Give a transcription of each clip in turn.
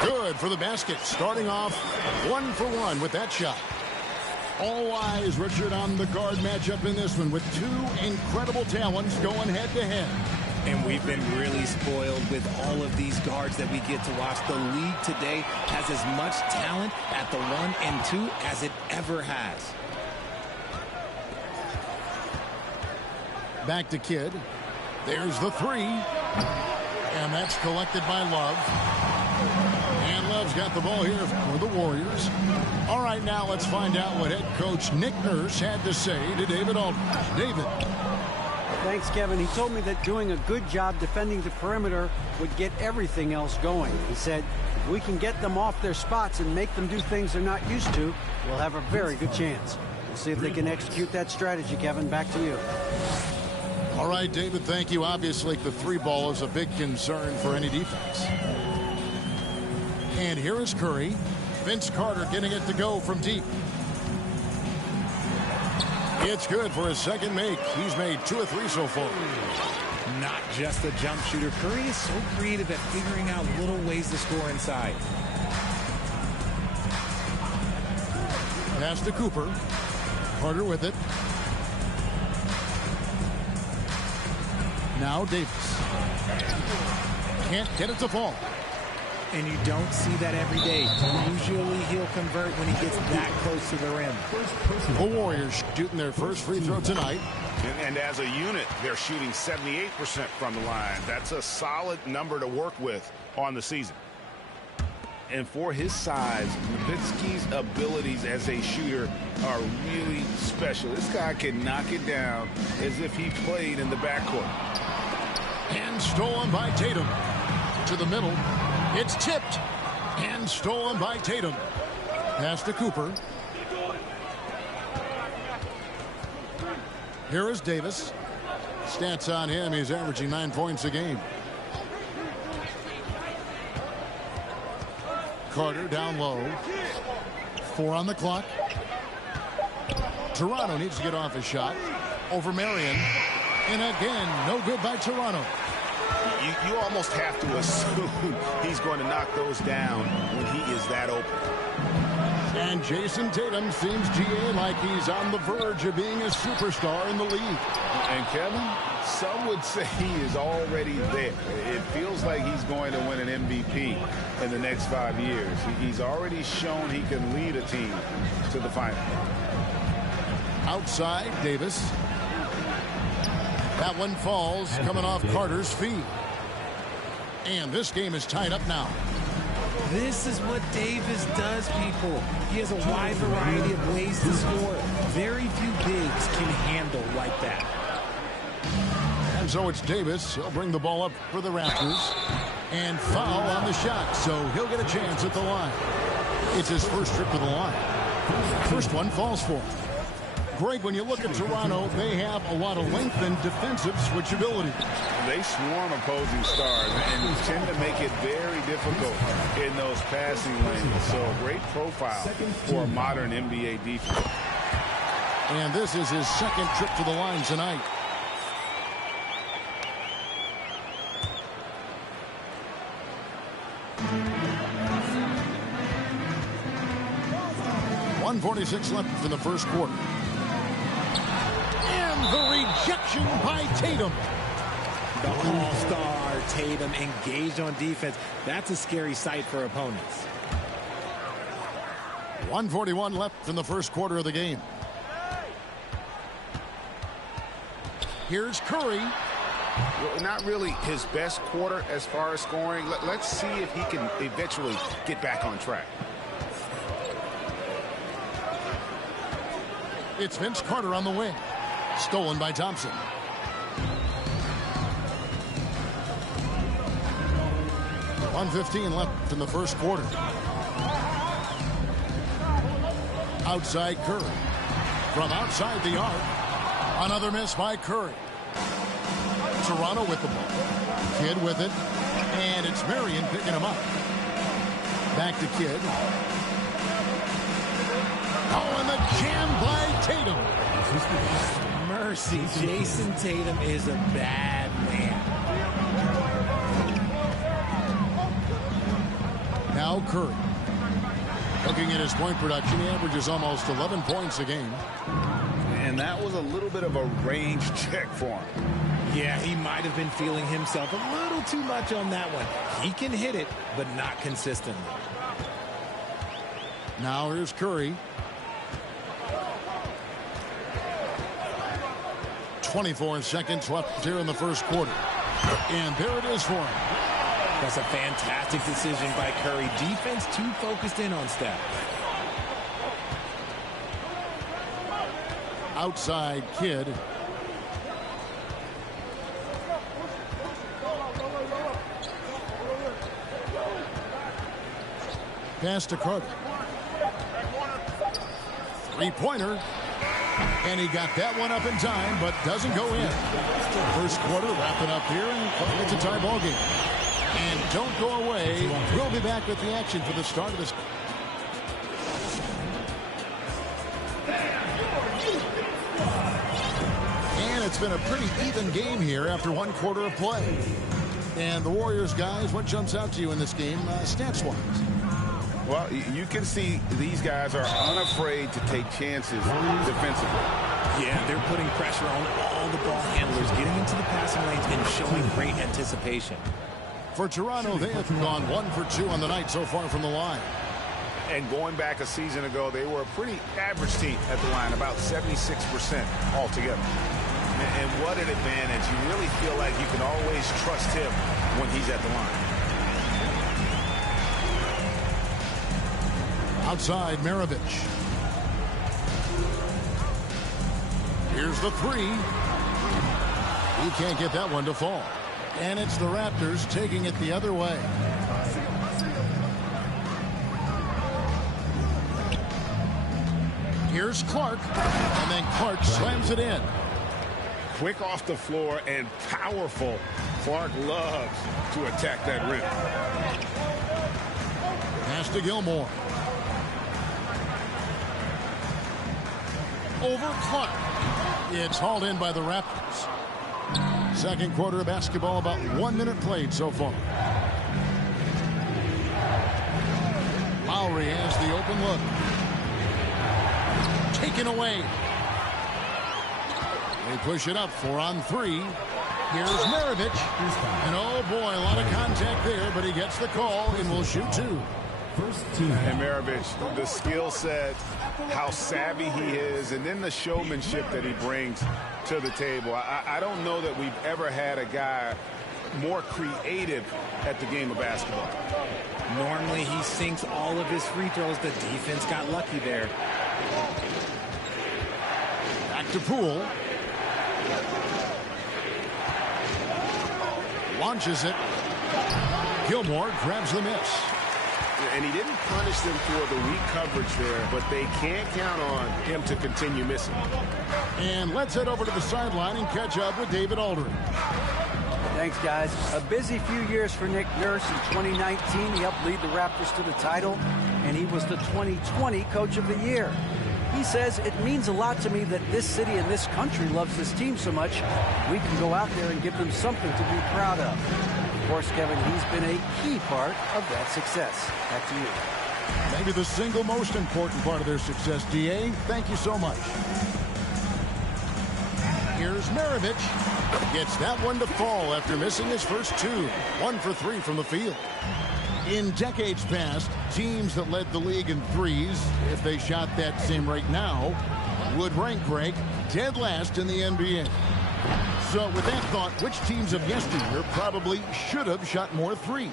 Good for the basket. Starting off 1 for 1 with that shot. All eyes, Richard, on the guard matchup in this one with two incredible talents going head-to-head. And we've been really spoiled with all of these guards that we get to watch. The league today has as much talent at the 1 and 2 as it ever has. Back to Kidd. There's the three. And that's collected by Love. And Love's got the ball here for the Warriors. All right, now let's find out what head coach Nick Nurse had to say to David Aldridge. David. Thanks, Kevin. He told me that doing a good job defending the perimeter would get everything else going. He said, if we can get them off their spots and make them do things they're not used to, we'll have a very good chance. We'll see if they can execute that strategy, Kevin. Back to you. All right, David, thank you. Obviously, the three ball is a big concern for any defense. And here is Curry. Vince Carter getting it to go from deep. It's good for his second make. He's made 2 of 3 so far. Not just a jump shooter. Curry is so creative at figuring out little ways to score inside. Pass to Cooper. Carter with it. Now Davis. Can't get it to fall. And you don't see that every day. Usually he'll convert when he gets that close to the rim. The Warriors shooting their first free throw tonight. And as a unit, they're shooting 78% from the line. That's a solid number to work with on the season. And for his size, Nowitzki's abilities as a shooter are really special. This guy can knock it down as if he played in the backcourt. And stolen by Tatum. To the middle. It's tipped. And stolen by Tatum. Pass to Cooper. Here is Davis. Stats on him. He's averaging 9 points a game. Carter down low. 4 on the clock. Toronto needs to get off his shot. Over Marion. And again, no good by Toronto. You almost have to assume he's going to knock those down when he is that open. And Jason Tatum seems, GA, like he's on the verge of being a superstar in the league. And Kevin, some would say he is already there. It feels like he's going to win an MVP in the next 5 years. He's already shown he can lead a team to the final. Outside, Davis. That one falls, coming off Carter's feet. And this game is tied up now. This is what Davis does, people. He has a wide variety of ways to score. Very few bigs can handle like that. And so it's Davis. He'll bring the ball up for the Raptors. And foul on the shot, so he'll get a chance at the line. It's his first trip to the line. First one falls for him. Greg, when you look at Toronto, they have a lot of length and defensive switchability. They swarm opposing stars and tend to make it very difficult in those passing lanes. So a great profile for a modern NBA defense. And this is his second trip to the line tonight. .146 left in the first quarter. The rejection by Tatum. The all-star Tatum engaged on defense. That's a scary sight for opponents. 1:41 left in the first quarter of the game. Here's Curry. Well, not really his best quarter as far as scoring. Let's see if he can eventually get back on track. It's Vince Carter on the wing. Stolen by Thompson. .115 left in the first quarter. Outside Curry. From outside the arc. Another miss by Curry. Toronto with the ball. Kidd with it. And it's Marion picking him up. Back to Kidd. Oh, and the jam by Tatum. Mercy, Jason Tatum is a bad man. Now Now Curry. Looking at his point production, he averages almost 11 points a game. And that was a little bit of a range check for him. Yeah, he might have been feeling himself a little too much on that one. He can hit it, but not consistently. Now here's Curry. 24 seconds left here in the first quarter. And there it is for him. That's a fantastic decision by Curry. Defense too focused in on Steph. Outside Kid. Pass to Carter. Three-pointer. And he got that one up in time, but doesn't go in. First quarter wrapping up here, and it's a tie ball game. And don't go away. We'll be back with the action for the start of this. And it's been a pretty even game here after one quarter of play. And the Warriors, guys, what jumps out to you in this game, stats-wise? Well, you can see these guys are unafraid to take chances defensively. Yeah, they're putting pressure on all the ball handlers, getting into the passing lanes and showing great anticipation. For Toronto, they have gone 1 for 2 on the night so far from the line. And going back a season ago, they were a pretty average team at the line, about 76% altogether. And what an advantage. You really feel like you can always trust him when he's at the line. Outside, Maravich. Here's the three. He can't get that one to fall. And it's the Raptors taking it the other way. Here's Clark. And then Clark slams it in. Quick off the floor and powerful. Clark loves to attack that rim. Pass to Gilmore. Over Clark. It's hauled in by the Raptors. Second quarter of basketball, about 1 minute played so far. Lowry has the open look. Taken away. They push it up 4 on 3. Here's Maravich. And oh boy, a lot of contact there, but he gets the call and will shoot 2. And Maravich, the skill set, how savvy he is, and then the showmanship that he brings to the table. I don't know that we've ever had a guy more creative at the game of basketball. Normally he sinks all of his free throws. The defense got lucky there. Back to Poole. Launches it. Gilmore grabs the miss. And he didn't punish them for the weak coverage there, but they can't count on him to continue missing. And let's head over to the sideline and catch up with David Aldridge. Thanks, guys. A busy few years for Nick Nurse. In 2019, he helped lead the Raptors to the title, and he was the 2020 Coach of the Year. He says, it means a lot to me that this city and this country loves this team so much. We can go out there and give them something to be proud of. Of course, Kevin, he's been a key part of that success. Back to you. Maybe the single most important part of their success, D.A. Thank you so much. Here's Maravich. Gets that one to fall after missing his first 2. 1 for 3 from the field. In decades past, teams that led the league in threes, if they shot that same rate now, would rank break dead last in the NBA. So with that thought, which teams of yesteryear probably should have shot more threes?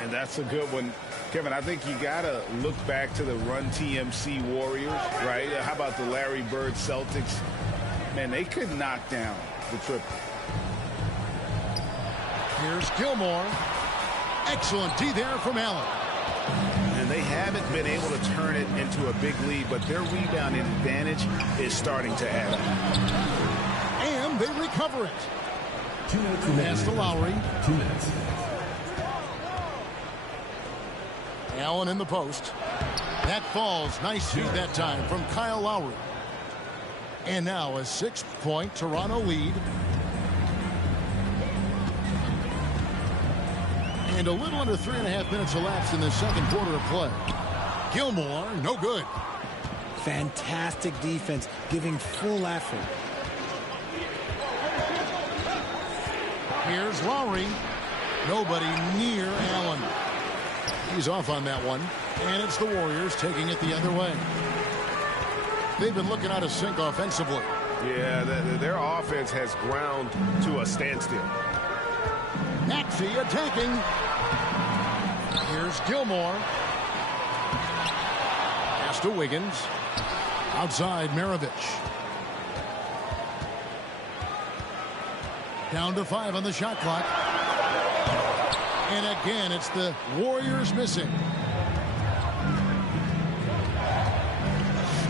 And that's a good one. Kevin, I think you got to look back to the Run TMC Warriors, right? How about the Larry Bird Celtics? Man, they could knock down the triple. Here's Gilmore. Excellent D there from Allen. And they haven't been able to turn it into a big lead, but their rebounding advantage is starting to add up. And they recover it. 2 minutes. Pass to Lowry. 2 minutes. Allen in the post. That falls. Nice feed that time from Kyle Lowry. And now a 6-point Toronto lead. And a little under 3.5 minutes elapsed in the second quarter of play. Gilmore, no good. Fantastic defense, giving full effort. Here's Lowry. Nobody near Allen. He's off on that one. And it's the Warriors taking it the other way. They've been looking out of sync offensively. Yeah, their offense has ground to a standstill. Maxey attacking. Here's Gilmore. Pass to Wiggins. Outside Maravich. Down to 5 on the shot clock. And again, it's the Warriors missing.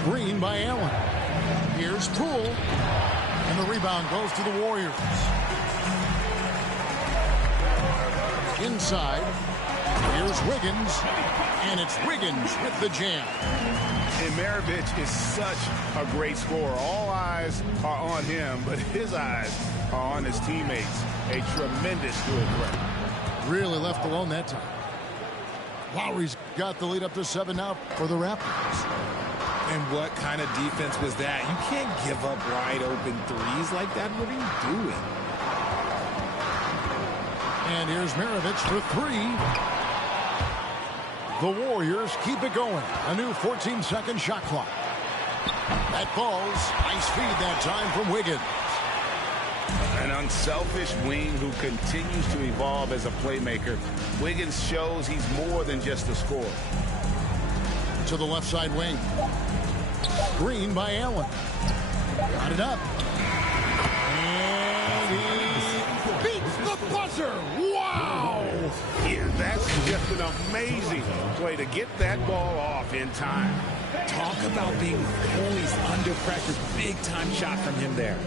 Screen by Allen. Here's Poole. And the rebound goes to the Warriors. Inside. Here's Wiggins. And it's Wiggins with the jam. And Maravich is such a great scorer. All eyes are on him, but his eyes are on his teammates. A tremendous dual threat. Really left alone that time. Lowry's got the lead up to 7 now for the Raptors. And what kind of defense was that? You can't give up wide open threes like that. What are you doing? And here's Maravich for 3. The Warriors keep it going. A new 14-second shot clock. That falls. Nice feed that time from Wiggins. An unselfish wing who continues to evolve as a playmaker. Wiggins shows he's more than just a scorer. To the left side wing. Screen by Allen. Got it up. And he beats the buzzer. Wow! Yeah, that's just an amazing play to get that ball off in time. Talk about being poised under pressure. Big time shot from him there.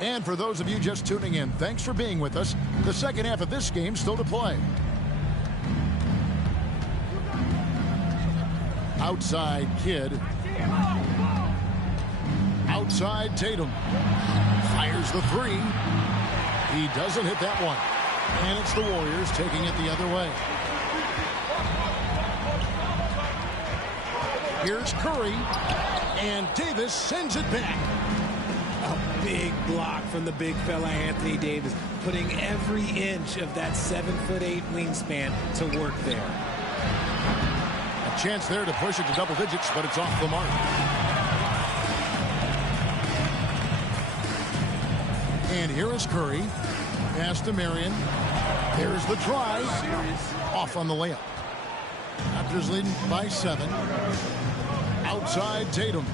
And for those of you just tuning in, thanks for being with us. The second half of this game still to play. Outside Kidd. Outside Tatum. Fires the 3. He doesn't hit that one. And it's the Warriors taking it the other way. Here's Curry. And Davis sends it back. A big block from the big fella Anthony Davis, putting every inch of that 7'8" wingspan to work there. A chance there to push it to double digits, but it's off the mark. And here is Curry. Pass to Marion. There's the try. Off on the layup. Raptors leading by 7. Outside Tatum.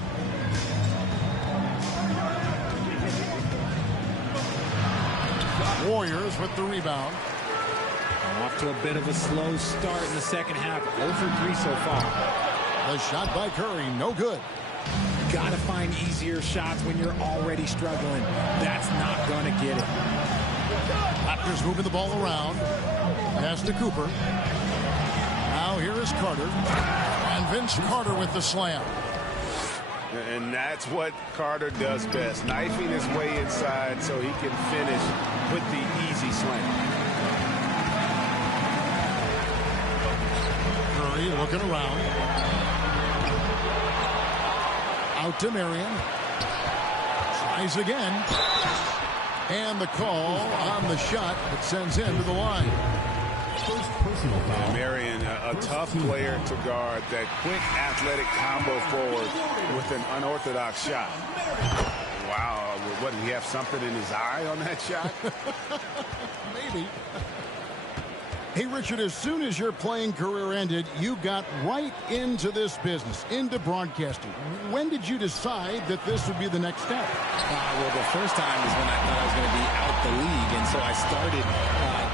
Warriors with the rebound. Off to a bit of a slow start in the second half. 0 for 3 so far. The shot by Curry, no good. Got to find easier shots when you're already struggling. That's not going to get it. Raptors moving the ball around. Pass to Cooper. Now here is Carter. And Vince Carter with the slam. And that's what Carter does best. Knifing his way inside so he can finish with the easy slam. Curry looking around. Out to Marion. Tries again. And the call on the shot that sends him to the line. First personal foul. Marion, a tough player to guard. That quick athletic combo forward with an unorthodox shot. Wow, what, did he have something in his eye on that shot? Maybe. Hey, Richard, as soon as your playing career ended, you got right into this business, into broadcasting. When did you decide that this would be the next step? Well, the first time is when I thought I was going to be out the league, and so I started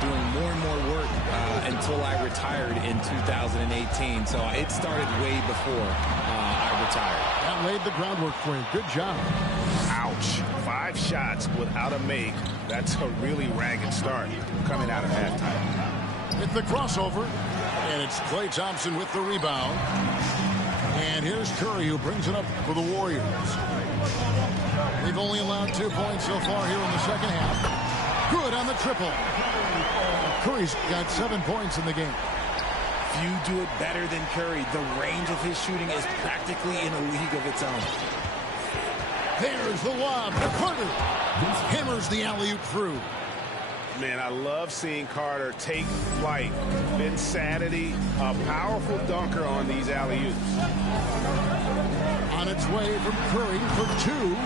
doing more and more work until I retired in 2018. So it started way before I retired. That laid the groundwork for you. Good job. Ouch. 5 shots without a make. That's a really ragged start coming out of halftime. With the crossover, and it's Klay Thompson with the rebound. And here's Curry, who brings it up for the Warriors. They've only allowed 2 points so far here in the second half. Good on the triple. Curry's got 7 points in the game. Few do it better than Curry. The range of his shooting is practically in a league of its own. There's the lob to Carter. Hammers the alley-oop through. Man, I love seeing Carter take flight. Insanity, a powerful dunker on these alley-oops. On its way from Curry for 2.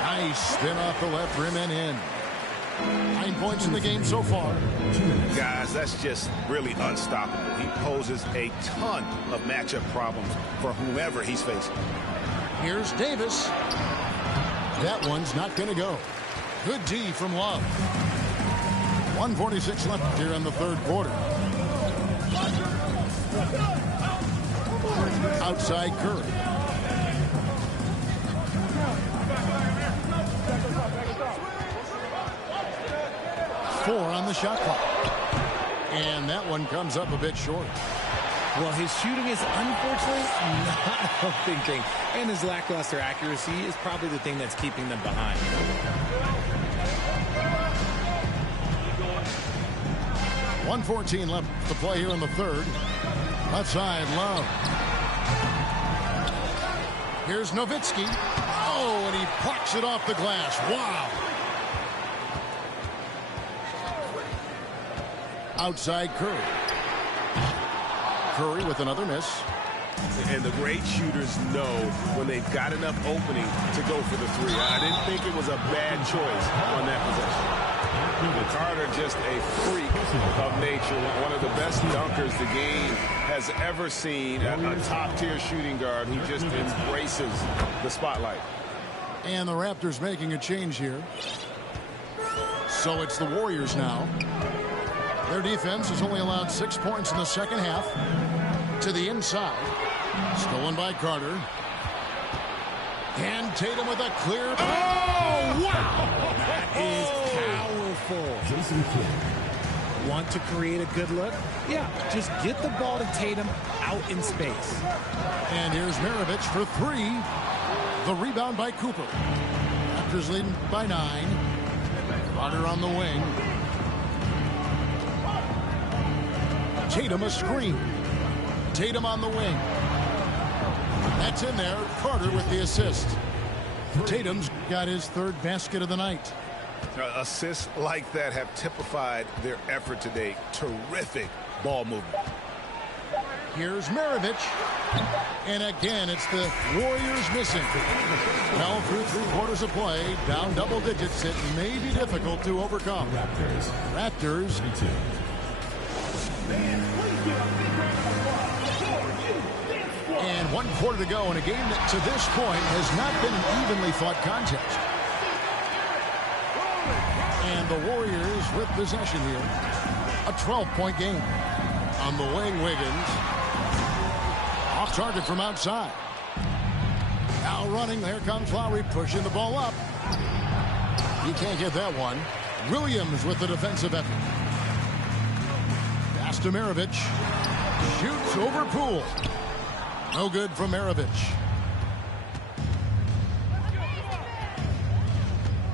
Nice spin off the left rim and in. 9 points in the game so far. Guys, that's just really unstoppable. He poses a ton of matchup problems for whomever he's facing. Here's Davis. That one's not going to go. Good D from Love. 1:46 left here in the third quarter. Outside Curry. Four on the shot clock. And that one comes up a bit short. Well, his shooting is unfortunately not a big thing. And his lackluster accuracy is probably the thing that's keeping them behind. 1:14 left to play here in the third. Left side, Love. Here's Nowitzki. Oh, and he plucks it off the glass. Wow. Outside Curry. Curry with another miss. And the great shooters know when they've got enough opening to go for the three. I didn't think it was a bad choice on that possession. Carter just a freak of nature. One of the best dunkers the game has ever seen. A top-tier shooting guard. He just embraces the spotlight. And the Raptors making a change here. So it's the Warriors now. Their defense has only allowed 6 points in the second half. To the inside. Stolen by Carter. And Tatum with a clear. Oh, wow! That is powerful. Jason Kidd. Want to create a good look? Yeah, just get the ball to Tatum out in space. And here's Maravich for 3. The rebound by Cooper. Raptors leading by 9. Carter on the wing. Tatum a screen. Tatum on the wing. That's in there. Carter with the assist. Tatum's got his third basket of the night. Assists like that have typified their effort today. Terrific ball movement. Here's Maravich. And again, it's the Warriors missing. Well, through 3 quarters of play, down double digits, it may be difficult to overcome. Raptors. And 1 quarter to go in a game that to this point has not been an evenly fought contest. And the Warriors with possession here. A 12-point game. On the wing, Wiggins. Off target from outside. Now running, there comes Lowry pushing the ball up. He can't get that one. Williams with the defensive effort. Pass to Maravich. Shoots over Poole. No good from Maravich.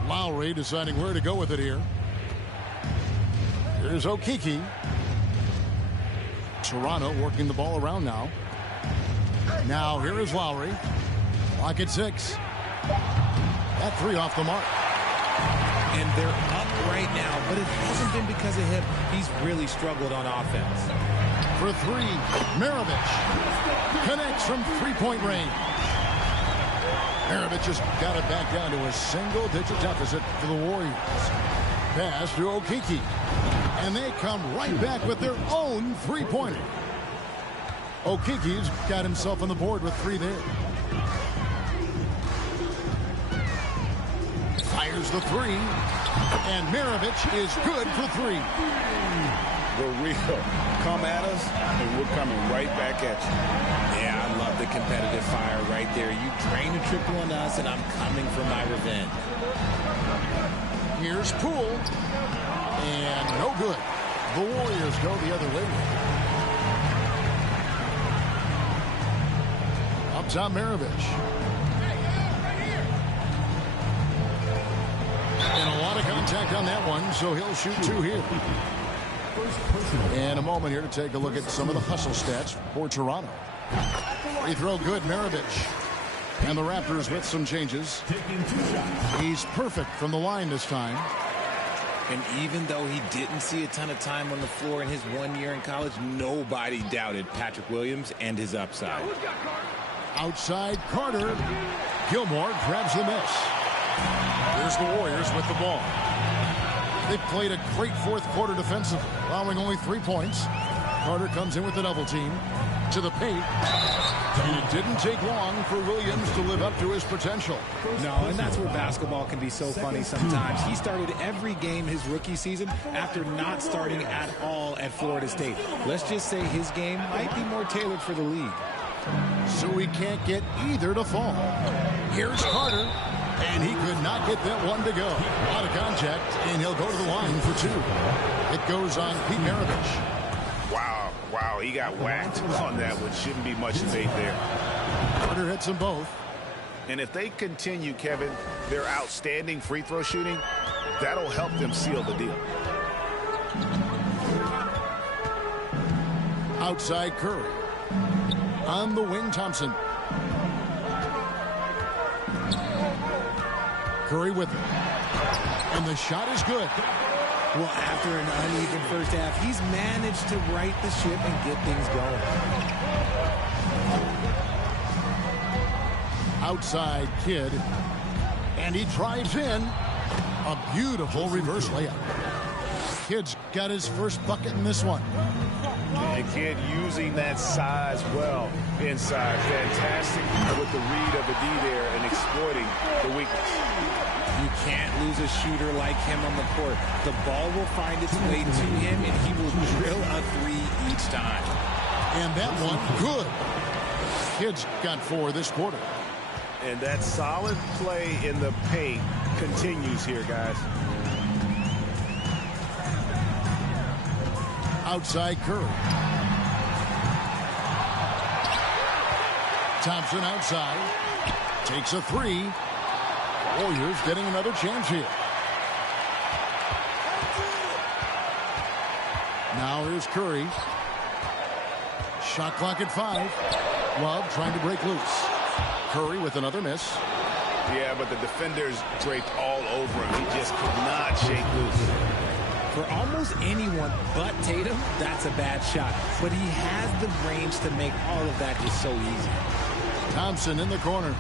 Lowry deciding where to go with it here. Here's Okeke. Toronto working the ball around now. Now here is Lowry. Clock at 6. That 3 off the mark. And they're up right now, but it hasn't been because of him. He's really struggled on offense. For 3, Maravich connects from 3-point range. Maravich just got it back down to a single-digit deficit for the Warriors. Pass to Okeke. And they come right back with their own 3-pointer. Okeke's got himself on the board with 3 there. Fires the 3. And Maravich is good for 3. The real. Come at us, and we're coming right back at you. Yeah, I love the competitive fire right there. You drain a triple on us, and I'm coming for my revenge. Here's Poole. And no good. The Warriors go the other way. Up top, Maravich. And a lot of contact on that one, so he'll shoot 2 here. First personal. And a moment here to take a look at some of the hustle stats for Toronto. Free throw good, Maravich. And the Raptors with some changes. Taking 2 shots. He's perfect from the line this time. And even though he didn't see a ton of time on the floor in his 1 year in college, nobody doubted Patrick Williams and his upside. Outside Carter. Gilmore grabs the miss. Here's the Warriors with the ball. They've played a great fourth quarter defensively, allowing only 3 points. Carter comes in with the double team to the paint. And it didn't take long for Williams to live up to his potential. No, and that's where basketball can be so funny sometimes. He started every game his rookie season after not starting at all at Florida State. Let's just say his game might be more tailored for the league. So he can't get either to fall. Here's Carter, and he could not get that one to go. Out of contact, and he'll go to the line for 2. It goes on Pete Maravich. Wow, he got whacked on that one. Shouldn't be much debate there. Carter hits them both. And if they continue, Kevin, their outstanding free throw shooting, that'll help them seal the deal. Outside Curry. On the wing, Thompson. Curry with it. And the shot is good. Well, after an uneven first half, he's managed to right the ship and get things going. Outside Kidd. And he drives in. A beautiful reverse layup. Kidd's got his first bucket in this one. And Kidd using that size well inside. Fantastic with the read of the D there and exploiting the weakness. You can't lose a shooter like him on the court. The ball will find its way to him, and he will drill a 3 each time. And that one, good. Kidd's got 4 this quarter. And that solid play in the paint continues here, guys. Outside Curry. Thompson outside. Takes a 3. Warriors getting another chance here. Now here's Curry. Shot clock at 5. Love trying to break loose. Curry with another miss. Yeah, but the defenders draped all over him. He just could not shake loose. For almost anyone but Tatum, that's a bad shot. But he has the range to make all of that just so easy. Thompson in the corner.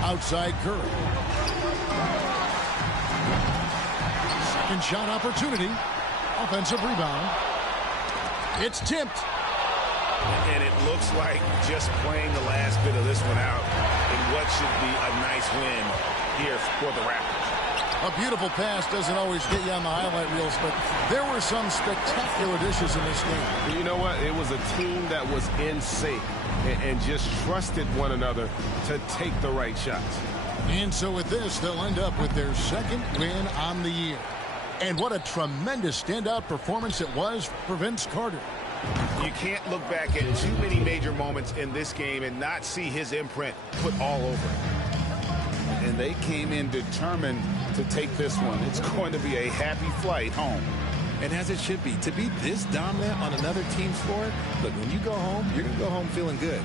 Outside Curry. Second shot opportunity. Offensive rebound. It's tipped. And it looks like just playing the last bit of this one out in what should be a nice win here for the Raptors. A beautiful pass doesn't always get you on the highlight reels, but there were some spectacular dishes in this game. You know what? It was a team that was in sync and just trusted one another to take the right shots. And so with this, they'll end up with their second win on the year. And what a tremendous standout performance it was for Vince Carter. You can't look back at too many major moments in this game and not see his imprint put all over it. And they came in determined to take this one. It's going to be a happy flight home. And as it should be, to be this dominant on another team's floor, look, when you go home, you're going to go home feeling good.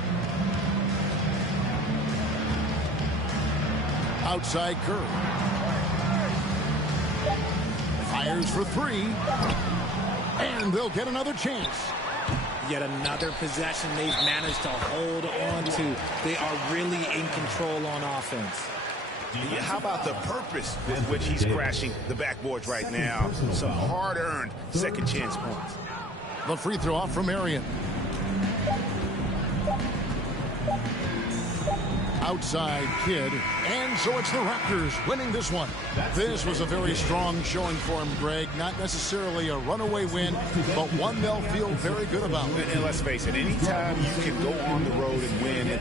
Outside Curry. Fires for 3. And they'll get another chance. Yet another possession they've managed to hold on to. They are really in control on offense. Yeah, how about the purpose with which he's crashing the backboards right now? Some hard-earned second chance points. The free throw off from Marion. Outside Kidd. And so it's the Raptors winning this one. This was a very strong showing for him, Greg. Not necessarily a runaway win, but one they'll feel very good about. And let's face it, anytime you can go on the road and win